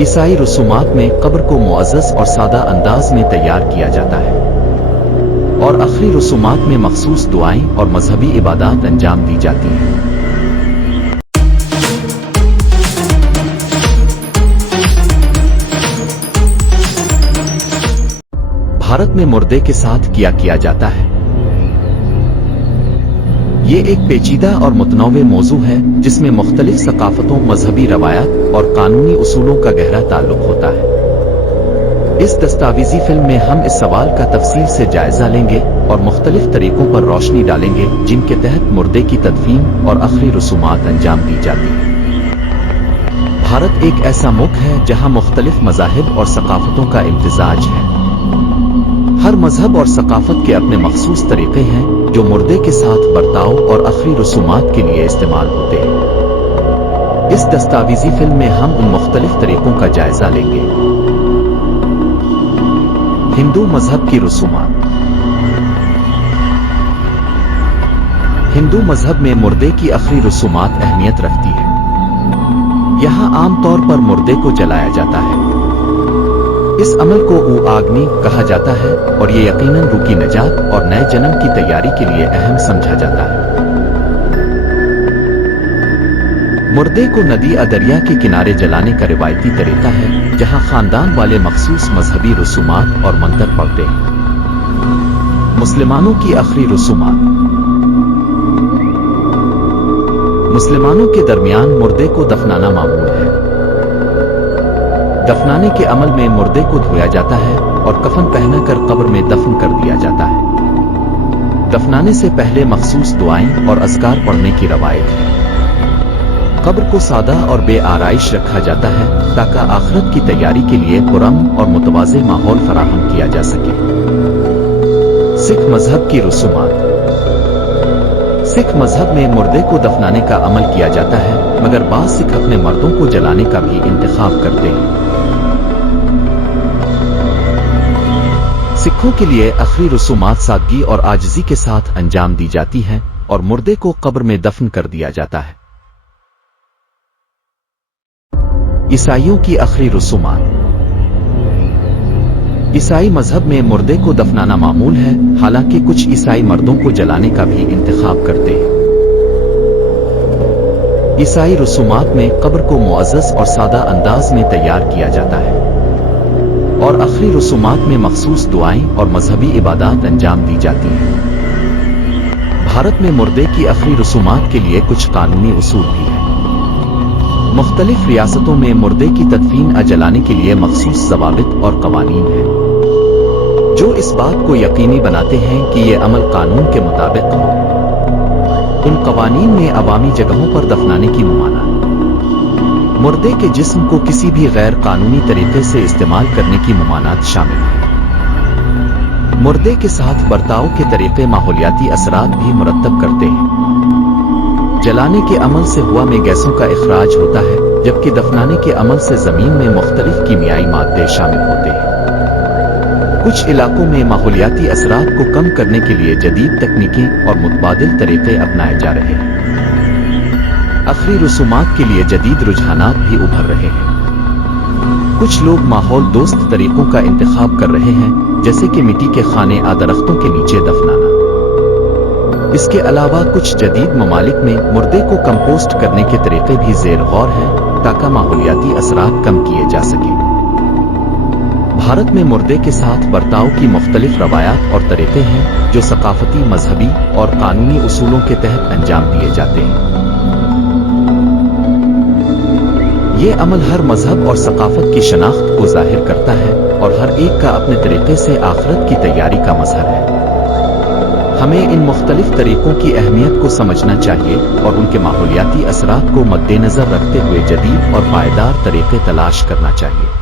ईसाई रसूमात में कब्र को मुअज़्ज़ज़ और सादा अंदाज में तैयार किया जाता है और आखिरी रसूमात में मखसूस दुआएं और मजहबी इबादत अंजाम दी जाती हैं। भारत में मुर्दे के साथ किया जाता है। ये एक पेचीदा और मुतनव्वे मौजू है जिसमें मुख्तलिफ सकाफतों, मजहबी रवायात और कानूनी उसूलों का गहरा ताल्लुक होता है। इस दस्तावेजी फिल्म में हम इस सवाल का तफसील से जायजा लेंगे और मुख्तलिफ तरीकों पर रोशनी डालेंगे जिनके तहत मुर्दे की तदफीन और आखिरी रसूमात अंजाम दी जाती है। भारत एक ऐसा मुल्क है जहां मुख्तलिफ मज़ाहिब और सकाफतों का इम्तिजाज है। हर मजहब और सकाफत के अपने मखसूस तरीके हैं जो मुर्दे के साथ बर्ताव और आखिरी रसूमात के लिए इस्तेमाल होते हैं। इस दस्तावेजी फिल्म में हम उन मुख्तलिफ तरीकों का जायजा लेंगे। हिंदू मजहब की रसूमात। हिंदू मजहब में मुर्दे की आखिरी रसूमात अहमियत रखती है। यहाँ आम तौर पर मुर्दे को जलाया जाता है। इस अमल को आग्नि कहा जाता है और ये यकीनन रूह की नजात और नए जन्म की तैयारी के लिए अहम समझा जाता है। मुर्दे को नदी या दरिया के किनारे जलाने का रिवायती तरीका है जहां खानदान वाले मखसूस मजहबी रसूमात और मंतर पढ़ते हैं। मुसलमानों की आखिरी रसूमात। मुसलमानों के दरमियान मुर्दे को दफनाना मामूल है। दफनाने के अमल में मुर्दे को धोया जाता है और कफन पहनाकर कब्र में दफन कर दिया जाता है। दफनाने से पहले मखसूस दुआएं और अज़कार पढ़ने की रवायत है। कब्र को सादा और बेआराइश रखा जाता है ताकि आखिरत की तैयारी के लिए पुरअमन और मुतवाज़े माहौल फराहम किया जा सके। सिख मजहब की रसूमात। सिख मजहब में मुर्दे को दफनाने का अमल किया जाता है, मगर बाज़ सिख अपने मर्दों को जलाने का भी इंतखाब करते हैं। सिखों के लिए आखिरी रसूमात सादगी और आजिज़ी के साथ अंजाम दी जाती हैं और मुर्दे को कब्र में दफन कर दिया जाता है। ईसाइयों की आखिरी रसूमात। ईसाई मजहब में मुर्दे को दफनाना मामूल है, हालांकि कुछ ईसाई मर्दों को जलाने का भी इंतखाब करते हैं। ईसाई रसूमात में कब्र को मुअज़्ज़ज़ और सादा अंदाज में तैयार किया जाता है और आखिरी रसूमात में मखसूस दुआएं और मजहबी इबादत अंजाम दी जाती हैं। भारत में मुर्दे की आखिरी रसूमात के लिए कुछ कानूनी उसूल भी हैं। मुख्तलिफ रियासतों में मुर्दे की तदफीन या जलाने के लिए मखसूस ज़वाबित और कवानीन हैं जो इस बात को यकीनी बनाते हैं कि ये अमल कानून के मुताबिक हो। उन कवानीन में अवामी जगहों पर दफनाने की ममानात, मुर्दे के जिस्म को किसी भी गैर कानूनी तरीके से इस्तेमाल करने की ममानात शामिल हैं। मुर्दे के साथ बर्ताव के तरीके माहौलियाती असरात भी मुरत्तब करते हैं। जलाने के अमल से हवा में गैसों का इखराज होता है, जबकि दफनाने के अमल से जमीन में मुख्तलिफ कीमियाई मादे शामिल होते हैं। कुछ इलाकों में माहौलियाती असरात को कम करने के लिए जदीद तकनीकें और मुतबादिल तरीके अपनाए जा रहे हैं। आखिरी रसूमात के लिए जदीद रुझानात भी उभर रहे हैं। कुछ लोग माहौल दोस्त तरीकों का इंतखाब कर रहे हैं, जैसे कि मिट्टी के खाने या दरख्तों के नीचे दफनाना। इसके अलावा कुछ जदीद ममालिक में मुर्दे को कंपोस्ट करने के तरीके भी ज़ेर गौर हैं ताकि माहौलियाती असरात कम किए जा सकें। भारत में मुर्दे के साथ बर्ताव की मुख्तलिफ रवायात और तरीके हैं जो सकाफती, मजहबी और कानूनी उसूलों के तहत अंजाम दिए जाते हैं। ये अमल हर मजहब और सकाफत की शनाख्त को जाहिर करता है और हर एक का अपने तरीके से आखिरत की तैयारी का मजहर है। हमें इन मुख्तलिफ तरीकों की अहमियत को समझना चाहिए और उनके माहौलियाती असरात को मद्देनजर रखते हुए जदीद और पायदार तरीके तलाश करना चाहिए।